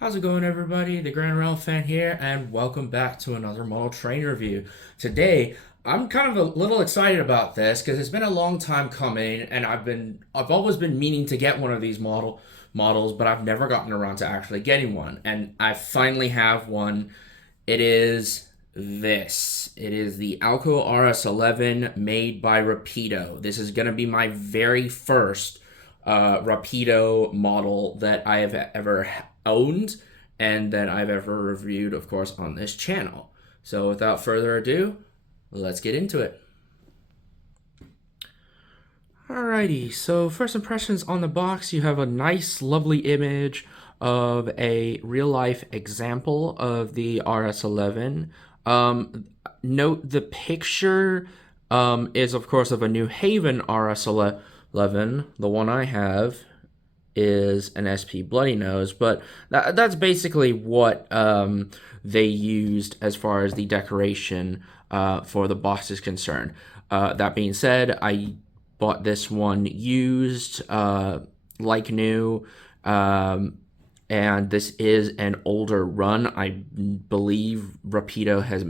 How's it going, everybody? The Grand Realm fan here, and welcome back to another model train review. Today, I'm kind of a little excited about this because it's been a long time coming, and I've always been meaning to get one of these models, but I've never gotten around to actually getting one, and I finally have one. It is this. It is the ALCO RS11 made by Rapido. This is going to be my very first Rapido model that I have ever owned and that I've ever reviewed, of course, on this channel. So without further ado, let's get into it. Alrighty, so first impressions on the box, you have a nice, lovely image of a real-life example of the RS11. Note the picture is, of course, of a New Haven RS11. The one I have is an SP Bloody Nose, but that's basically what they used as far as the decoration for the box is concerned. That being said, I bought this one used, like new, and this is an older run. I believe Rapido has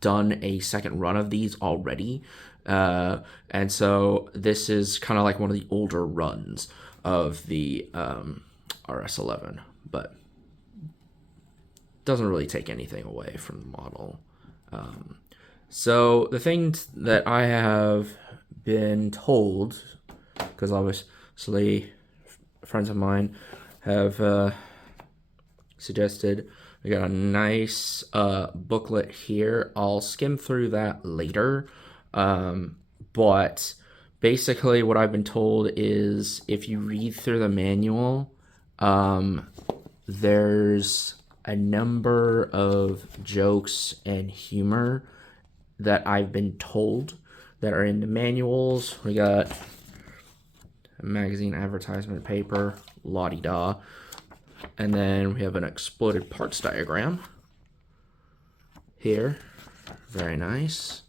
done a second run of these already, and so this is kind of like one of the older runs of the RS11, but doesn't really take anything away from the model. So the things that I have been told, because obviously friends of mine have suggested, we got a nice booklet here. I'll skim through that later, but basically what I've been told is if you read through the manual, there's a number of jokes and humor that I've been told that are in the manuals. We got a magazine advertisement paper, la-di-da. And then we have an exploded parts diagram here. Very nice.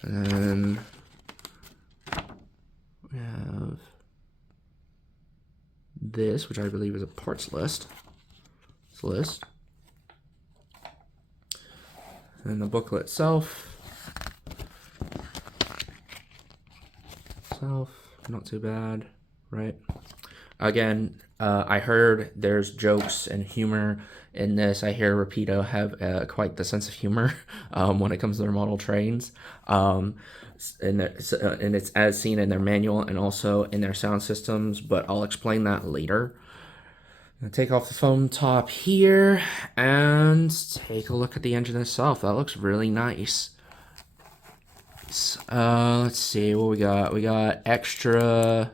And then we have this, which I believe is a parts list. It's a list. And the booklet itself. Not too bad, right? Again, I heard there's jokes and humor in this. I hear Rapido have quite the sense of humor when it comes to their model trains. And it's as seen in their manual and also in their sound systems, but I'll explain that later. I'm gonna take off the foam top here and take a look at the engine itself. That looks really nice. Let's see what we got. We got extra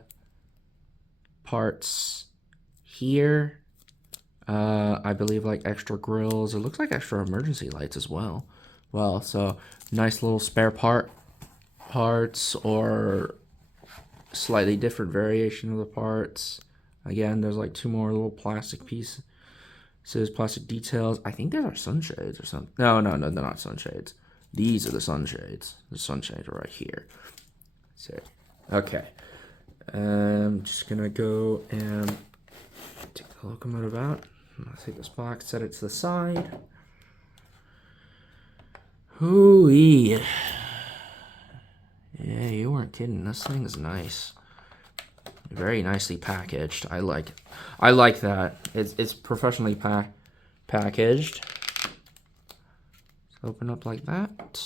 parts here. I believe like extra grills. It looks like extra emergency lights as well. So nice little spare parts or slightly different variation of the parts. Again, there's like two more little plastic pieces, plastic details. I think those are sunshades or something. No, they're not sunshades. These are the sunshades. The sunshades are right here. So, okay. I'm just gonna go and take the locomotive out. I'll take this box, set it to the side. Hoo-wee. Yeah, you weren't kidding. This thing is nice. Very nicely packaged. I like that. It's professionally packaged. Open up like that.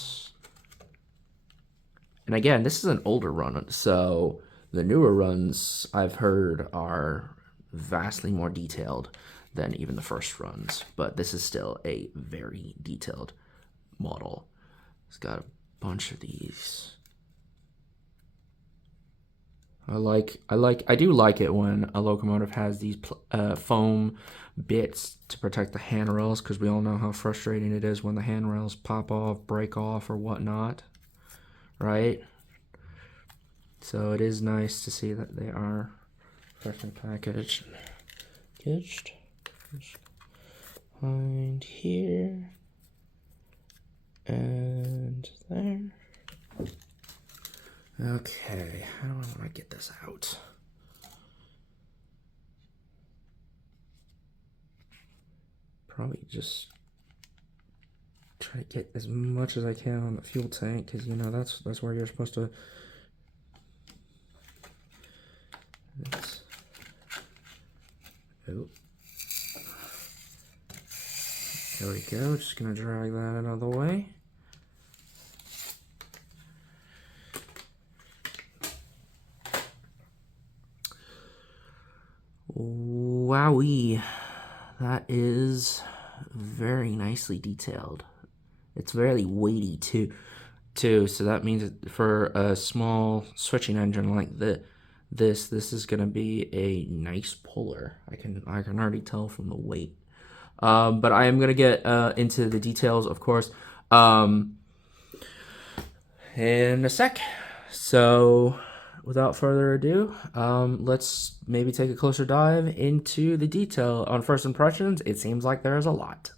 And again, this is an older run, so the newer runs I've heard are vastly more detailed than even the first runs, but this is still a very detailed model. It's got a bunch of these. I do like it when a locomotive has these foam bits to protect the handrails, because we all know how frustrating it is when the handrails pop off, break off, or whatnot, right? So it is nice to see that they are freshly packaged. Behind here and there. Okay, how do I want to get this out? probably just try to get as much as I can on the fuel tank, because you know that's where you're supposed to. Oh, there we go. Just gonna drag that out of the way. Wowee, that is very nicely detailed. It's very weighty too. So that means that for a small switching engine like this is gonna be a nice puller. I can already tell from the weight. But I am gonna get into the details, of course, in a sec. So without further ado, let's maybe take a closer dive into the detail. On first impressions, it seems like there's a lot.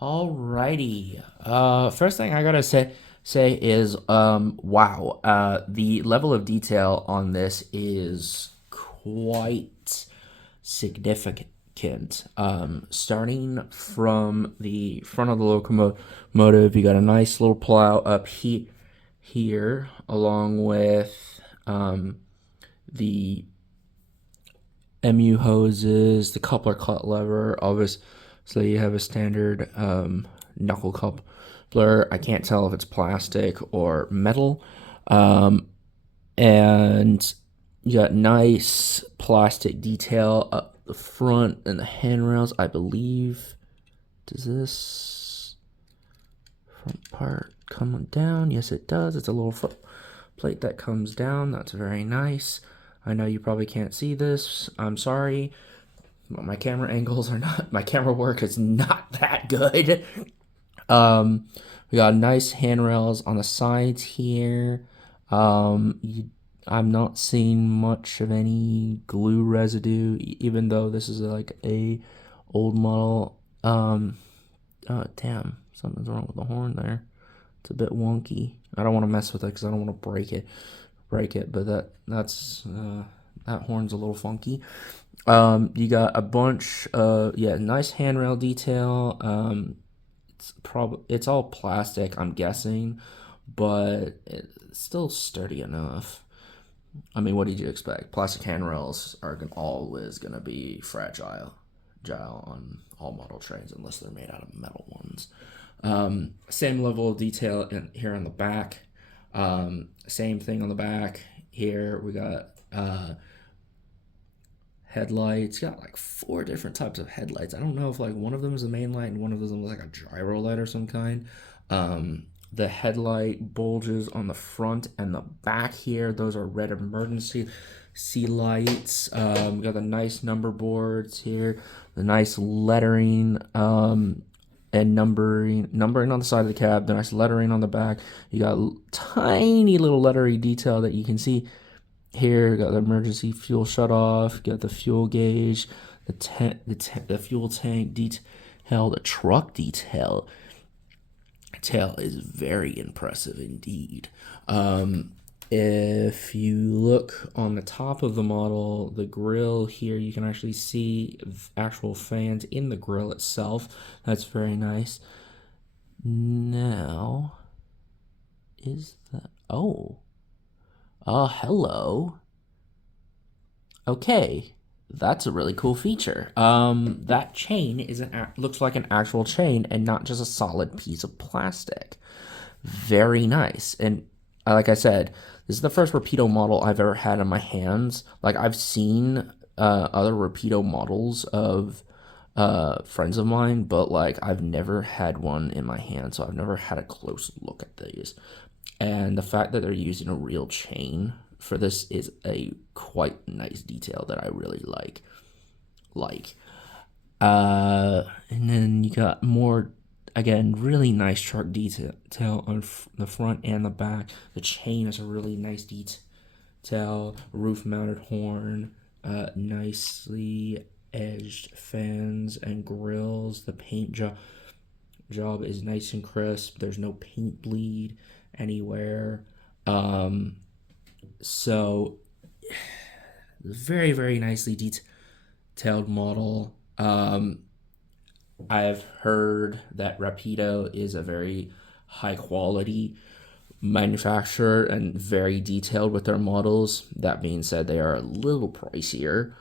Alrighty. First thing I gotta say is, wow. The level of detail on this is quite significant. Starting from the front of the locomotive, you got a nice little plow up here, along with the MU hoses, the coupler cut lever, obviously. So you have a standard knuckle coupler. I can't tell if it's plastic or metal. And you got nice plastic detail up the front and the handrails, I believe. Does this front part come down? Yes, it does. It's a little foot plate that comes down. That's very nice. I know you probably can't see this. I'm sorry. My camera angles are not, my camera work is not that good. We got nice handrails on the sides here. I'm not seeing much of any glue residue, even though this is like a old model. Damn, something's wrong with the horn there. It's a bit wonky. I don't want to mess with it because I don't want to break it. But that horn's a little funky. You got a bunch of nice handrail detail. It's all plastic, I'm guessing, but it's still sturdy enough. I mean, what did you expect? Plastic handrails are always gonna be fragile on all model trains unless they're made out of metal ones. Same level of detail here on the back. Same thing on the back here. We got headlights. Got like 4 different types of headlights. I don't know if like one of them is a main light and one of them is like a gyro light or some kind. The headlight bulges on the front and the back here. Those are red emergency lights. We got the nice number boards here, the nice lettering and numbering on the side of the cab, the nice lettering on the back. You got tiny little lettering detail that you can see here. Got the emergency fuel shut off. Got the fuel gauge, the fuel tank detail, the truck detail is very impressive indeed. If you look on the top of the model, the grill here, you can actually see actual fans in the grill itself. That's very nice. Now, is that... Oh, hello. Okay, that's a really cool feature. That chain looks like an actual chain and not just a solid piece of plastic. Very nice. And like I said, this is the first Rapido model I've ever had in my hands. Like, I've seen other Rapido models of friends of mine, but like I've never had one in my hand, so I've never had a close look at these. And the fact that they're using a real chain for this is a quite nice detail that I really like. And then you got more, again, really nice truck detail on the front and the back. The chain is a really nice detail. Roof mounted horn, nicely edged fans and grills. The paint job is nice and crisp. There's no paint bleed anywhere. So very, very nicely detailed model. I've heard that Rapido is a very high quality manufacturer and very detailed with their models. That being said, they are a little pricier.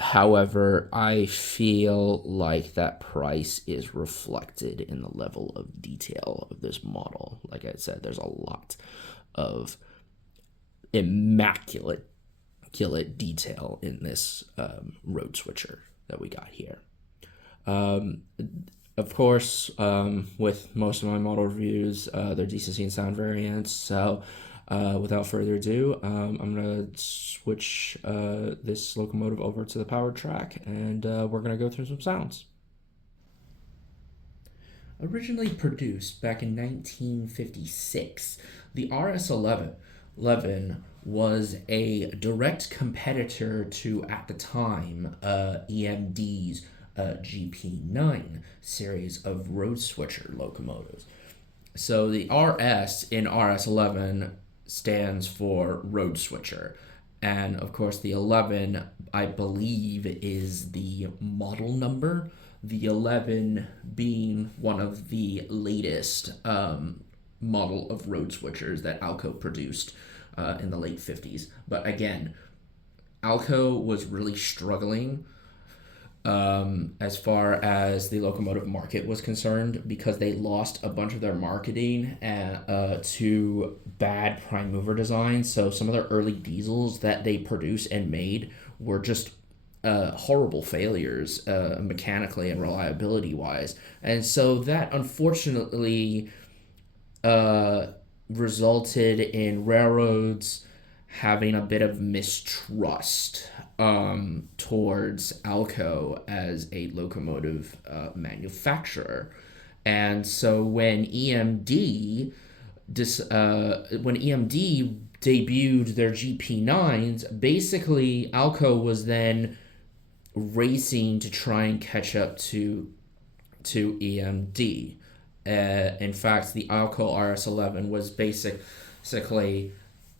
However, I feel like that price is reflected in the level of detail of this model. Like I said, there's a lot of immaculate detail in this road switcher that we got here. Of course, with most of my model reviews, they're DCC and sound variants. So, without further ado, I'm going to switch this locomotive over to the powered track, and we're going to go through some sounds. Originally produced back in 1956, the RS11 was a direct competitor to, at the time, EMDs GP9 series of road switcher locomotives. So the RS in RS11 stands for road switcher. And of course, the 11, I believe, is the model number. The 11 being one of the latest model of road switchers that ALCO produced in the late 50s. But again, ALCO was really struggling as far as the locomotive market was concerned, because they lost a bunch of their marketing to bad prime mover designs. So some of their early diesels that they produced and made were just horrible failures mechanically and reliability wise. And so that unfortunately resulted in railroads having a bit of mistrust towards ALCO as a locomotive manufacturer. And so when EMD debuted their GP9s, basically ALCO was then racing to try and catch up to EMD. In fact, the ALCO RS11 was basically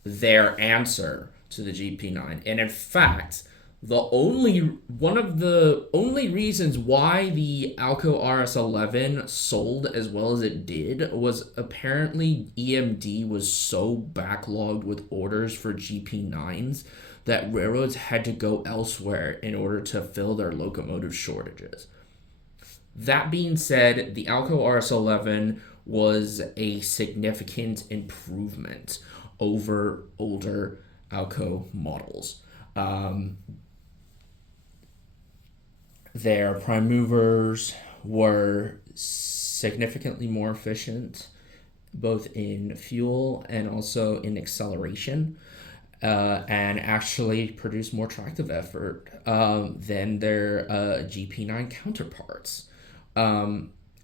their answer to the GP9. And in fact, one of the only reasons why the ALCO RS11 sold as well as it did was apparently EMD was so backlogged with orders for GP9s that railroads had to go elsewhere in order to fill their locomotive shortages. That being said, the ALCO RS11 was a significant improvement over older ALCO models. Their prime movers were significantly more efficient, both in fuel and also in acceleration, and actually produced more tractive effort than their GP9 counterparts.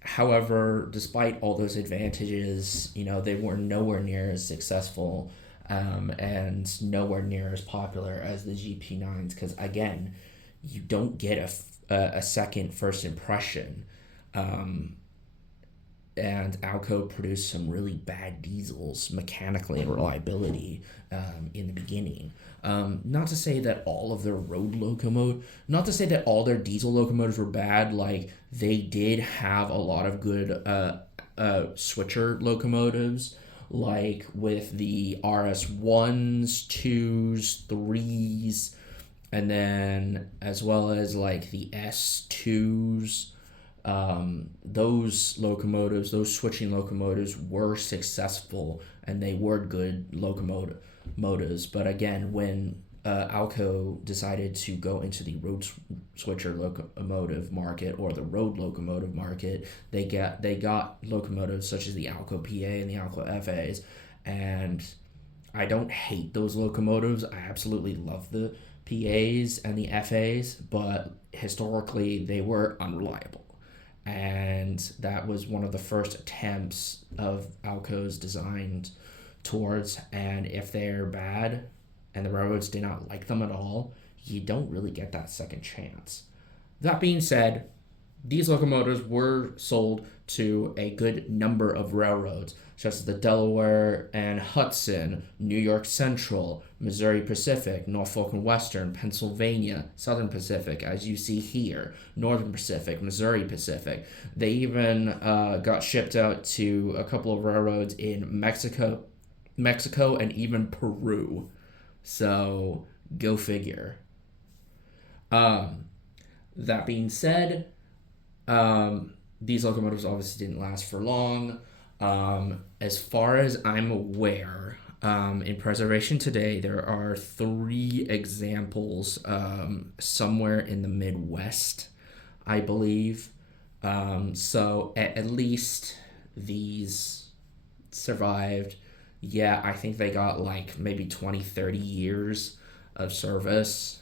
However, despite all those advantages, they were nowhere near as successful and nowhere near as popular as the GP9s, because again, you don't get a second first impression. And ALCO produced some really bad diesels mechanically and reliability in the beginning. Not to say that all of their not to say that all their diesel locomotives were bad. Like, they did have a lot of good switcher locomotives, like with the RS1s, 2s, 3s, and then as well as like the S2s. Those switching locomotives were successful and they were good locomotives. But again, when ALCO decided to go into the road switcher locomotive market, or the road locomotive market, they got locomotives such as the ALCO PA and the ALCO FAs. And I don't hate those locomotives. I absolutely love the PAs and the FAs, but historically they were unreliable. And that was one of the first attempts of ALCOs designed towards, and if they're bad and the railroads did not like them at all, you don't really get that second chance. That being said, These locomotives were sold to a good number of railroads, such as the Delaware and Hudson, New York Central, Missouri Pacific, Norfolk and Western, Pennsylvania, Southern Pacific, as you see here, Northern Pacific, Missouri Pacific. They even got shipped out to a couple of railroads in Mexico, and even Peru. So go figure. That being said, these locomotives obviously didn't last for long. As far as I'm aware, in preservation today, there are 3 examples somewhere in the Midwest, I believe. So at least these survived. Yeah, I think they got like maybe 20, 30 years of service,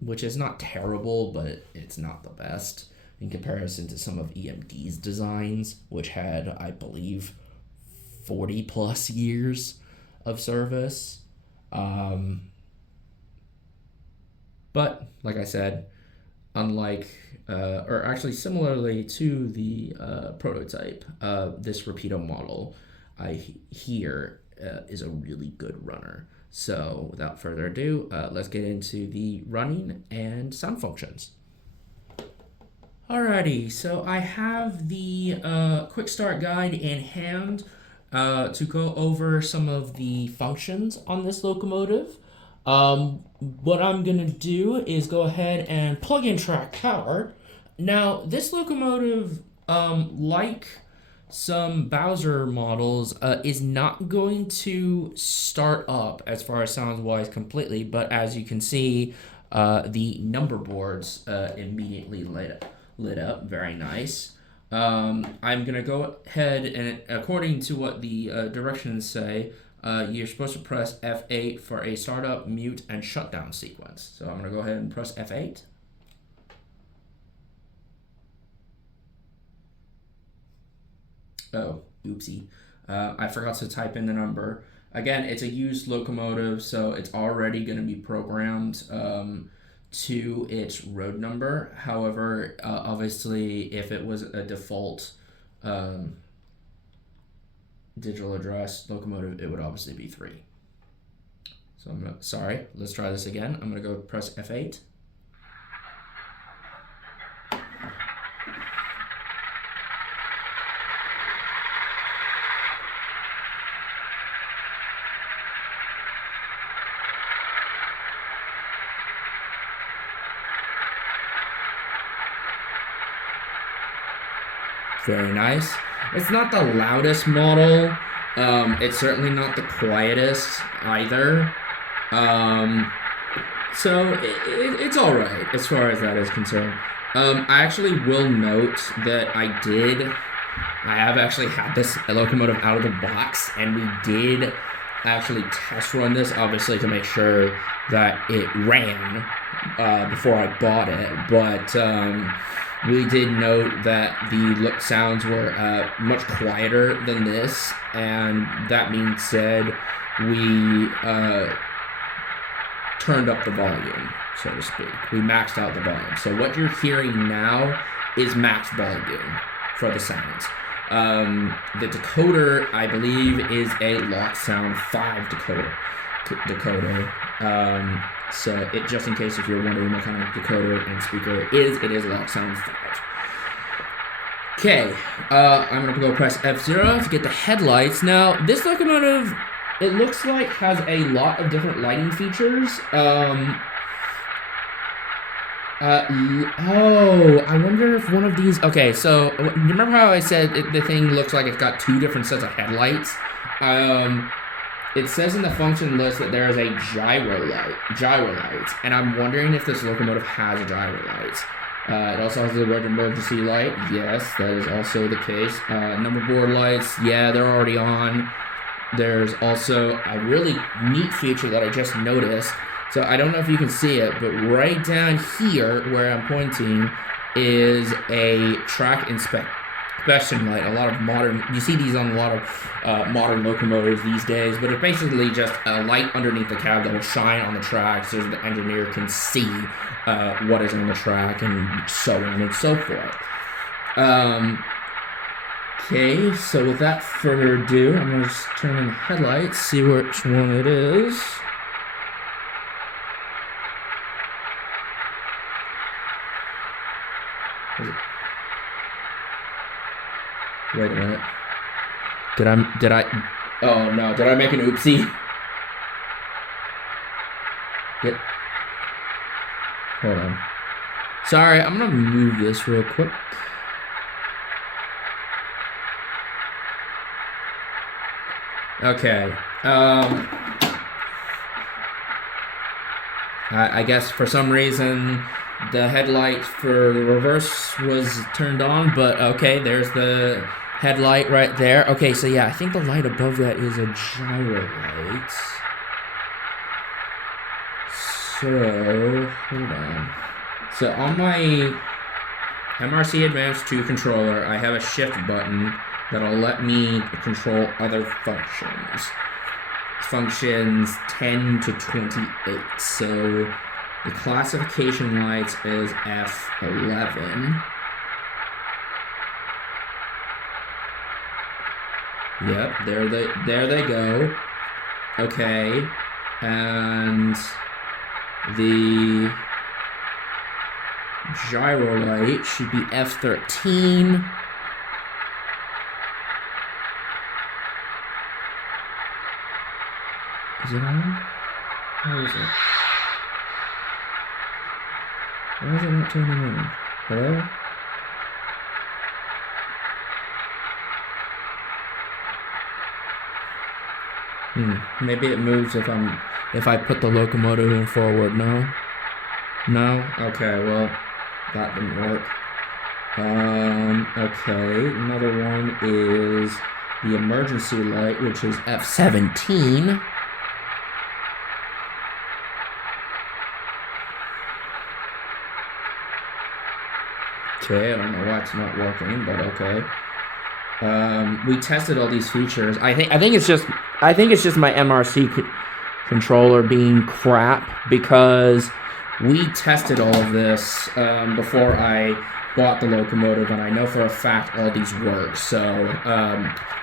which is not terrible, but it's not the best in comparison to some of EMD's designs, which had, I believe, 40 plus years of service. But like I said, unlike, or actually similarly to the prototype, this Rapido model I hear is a really good runner. So without further ado, let's get into the running and sound functions. Alrighty, so I have the quick start guide in hand to go over some of the functions on this locomotive. What I'm gonna do is go ahead and plug in track power. Now, this locomotive, like some Bowser models, is not going to start up as far as sounds wise completely, but as you can see, the number boards immediately lit up. Very nice. I'm gonna go ahead and, according to what the directions say, you're supposed to press F8 for a startup, mute, and shutdown sequence. So I'm gonna go ahead and press F8. Oh, oopsie. I forgot to type in the number. Again, it's a used locomotive, so it's already going to be programmed to its road number. However, obviously, if it was a default digital address locomotive, it would obviously be 3. So sorry, let's try this again. I'm going to go press F8. Very nice. It's not the loudest model. It's certainly not the quietest either. So it's all right as far as that is concerned. I actually will note that I have actually had this locomotive out of the box, and we did actually test run this, obviously, to make sure that it ran before I bought it. But we did note that the sounds were much quieter than this, and that being said, we turned up the volume, so to speak. We maxed out the volume. So what you're hearing now is max volume for the sounds. The decoder, I believe, is a Lock Sound 5 decoder. So just in case if you're wondering what kind of decoder and speaker it is Lock Sound 5. Okay, I'm gonna go press F0 to get the headlights. Now, this locomotive, it looks like has a lot of different lighting features. I wonder if one of these... Okay, so remember how I said the thing looks like it's got 2 different sets of headlights? It says in the function list that there is a gyro light, and I'm wondering if this locomotive has a gyro light. It also has the red emergency light. Yes, that is also the case. Number board lights, yeah, they're already on. There's also a really neat feature that I just noticed. So I don't know if you can see it, but right down here where I'm pointing is a track Question light. A lot of modern, you see these on a lot of modern locomotives these days, but it's basically just a light underneath the cab that will shine on the track so the engineer can see what is on the track and so on and so forth. Okay, so without further ado, I'm going to just turn on the headlights, see which one it is. Wait a minute. Did I, oh no, did I make an oopsie? Hold on. Sorry, I'm gonna move this real quick. Okay, I guess for some reason the headlight for the reverse was turned on, but okay, there's the headlight right there. Okay, so yeah, I think the light above that is a gyro light. So, hold on. So on my MRC Advanced 2 controller, I have a shift button that'll let me control other functions. Functions 10 to 28. So the classification lights is F11. Yep, there they go. Okay, and the gyro light should be F13. Is it on? How is it? Why is it not turning on? Hello? Maybe it moves if I put the locomotive in forward. No? No? Okay, well, that didn't work. Okay, another one is the emergency light, which is F17. Okay, I don't know why it's not working, but okay. We tested all these features. I think it's just my MRC controller being crap, because we tested all of this before I bought the locomotive, and I know for a fact all these work. So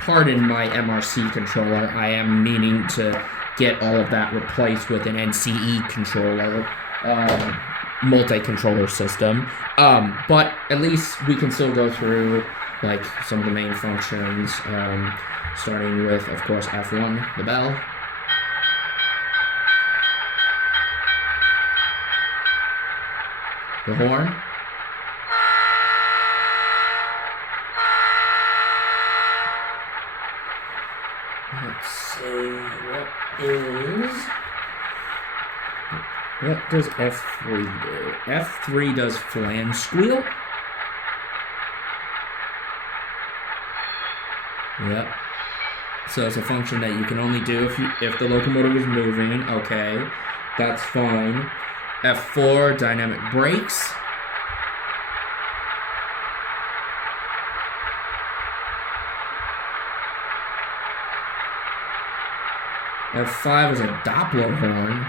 pardon my MRC controller. I am meaning to get all of that replaced with an NCE controller. Multi-controller system, but at least we can still go through like some of the main functions, starting with, of course, F1, the bell. The horn. Let's see, what does F3 do? F3 does flange squeal. Yep. So it's a function that you can only do if the locomotive is moving. Okay, that's fine. F4, dynamic brakes. F5 is a Doppler horn.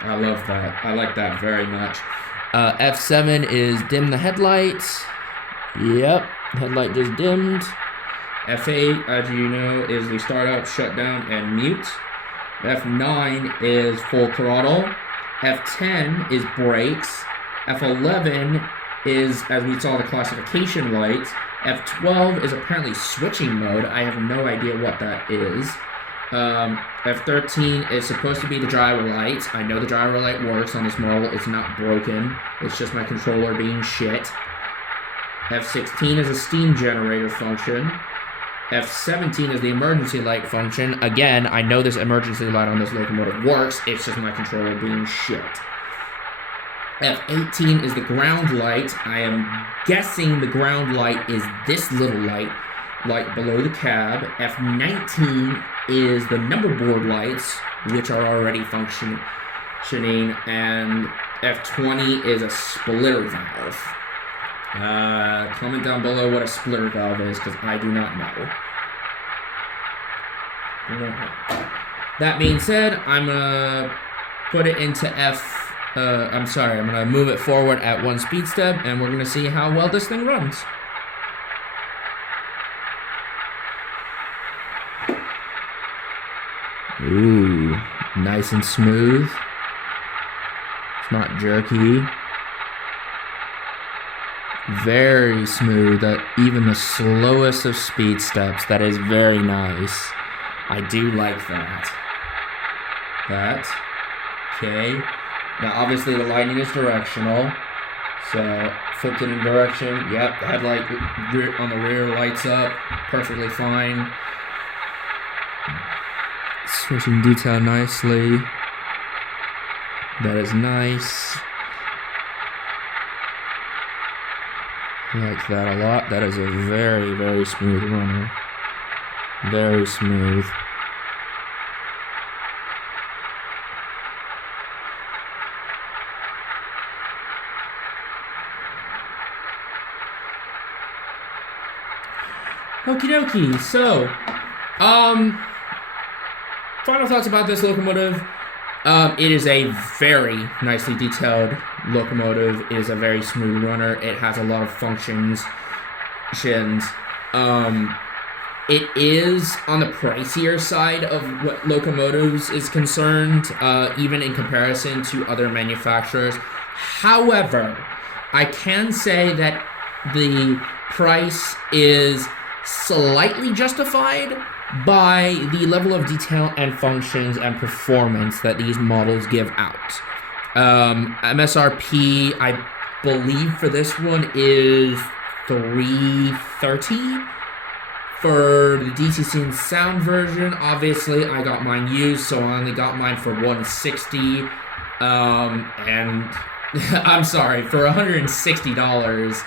I love that. I like that very much. F7 is dim the headlights. Yep, headlight just dimmed. F8, as you know, is the start up, shut down, and mute. F9 is full throttle. F10 is brakes. F11 is, as we saw, the classification lights. F12 is apparently switching mode. I have no idea what that is. F13 is supposed to be the gyro light. I know the gyro light works on this model. It's not broken. It's just my controller being shit. F16 is a steam generator function. F17 is the emergency light function. Again, I know this emergency light on this locomotive works. It's just my controller being shit. F18 is the ground light. I am guessing the ground light is this little light below the cab. F19 is the number board lights, which are already functioning, and F20 is a splitter valve. Comment down below what a splitter valve is, because I do not know. That being said, I'm gonna put it into I'm gonna move it forward at 1 speed step, and we're gonna see how well this thing runs. Ooh, nice and smooth. It's not jerky. Very smooth at even the slowest of speed steps. That is very nice. I do like that. Okay. Now obviously the lighting is directional. So flipped it in direction. Yep, the headlight on the rear lights up perfectly fine. Switching detail nicely. That is nice. I like that a lot. That is a very, very smooth runner. Very smooth. Okie dokie. So, final thoughts about this locomotive. It is a very nicely detailed locomotive. It is a very smooth runner. It has a lot of functions. It is on the pricier side of what locomotives is concerned, even in comparison to other manufacturers. However, I can say that the price is slightly justified by the level of detail and functions and performance that these models give out. MSRP, I believe for this one is $330 for the DTC and sound version. Obviously, I got mine used, so I only got mine for $160. And I'm sorry, for $160,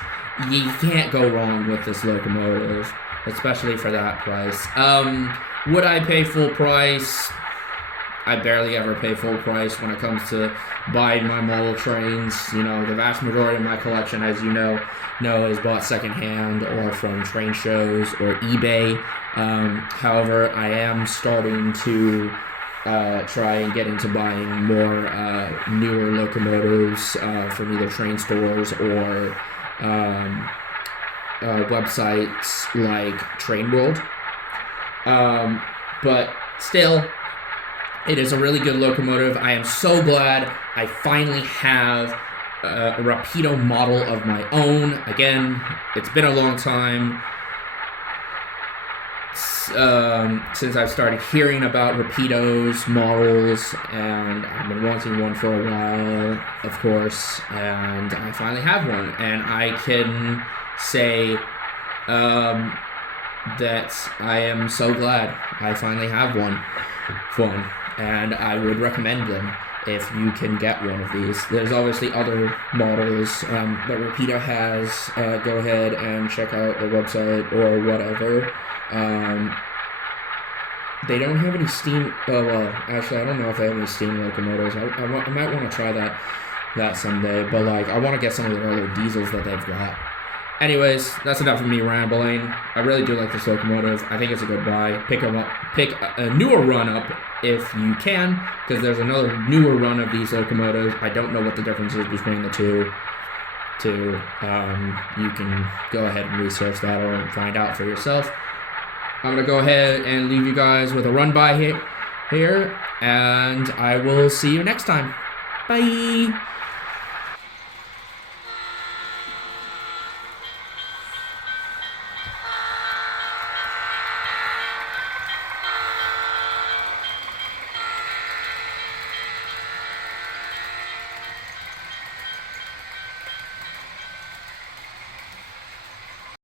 you can't go wrong with this locomotive, especially for that price. Would I pay full price? I barely ever pay full price when it comes to buying my model trains. You know, the vast majority of my collection, as you know is bought secondhand or from train shows or eBay. However, I am starting to try and get into buying more newer locomotives from either train stores or websites like Train World. But still, it is a really good locomotive. I am so glad I finally have a Rapido model of my own. Again, it's been a long time since I've started hearing about Rapido's models, and I've been wanting one for a while, of course, and I finally have one, and I can say that I am so glad I finally have one, and I would recommend them if you can get one of these. There's obviously other models that Rapido has. Go ahead and check out their website or whatever. They don't have any steam. Oh well, actually, I don't know if they have any steam locomotives. I might want to try that someday. But like, I want to get some of their other diesels that they've got. Anyways, that's enough of me rambling. I really do like this locomotive. I think it's a good buy. Pick a newer run up if you can, because there's another newer run of these locomotives. I don't know what the difference is between the two. You can go ahead and research that or find out for yourself. I'm gonna go ahead and leave you guys with a run by here, and I will see you next time. Bye.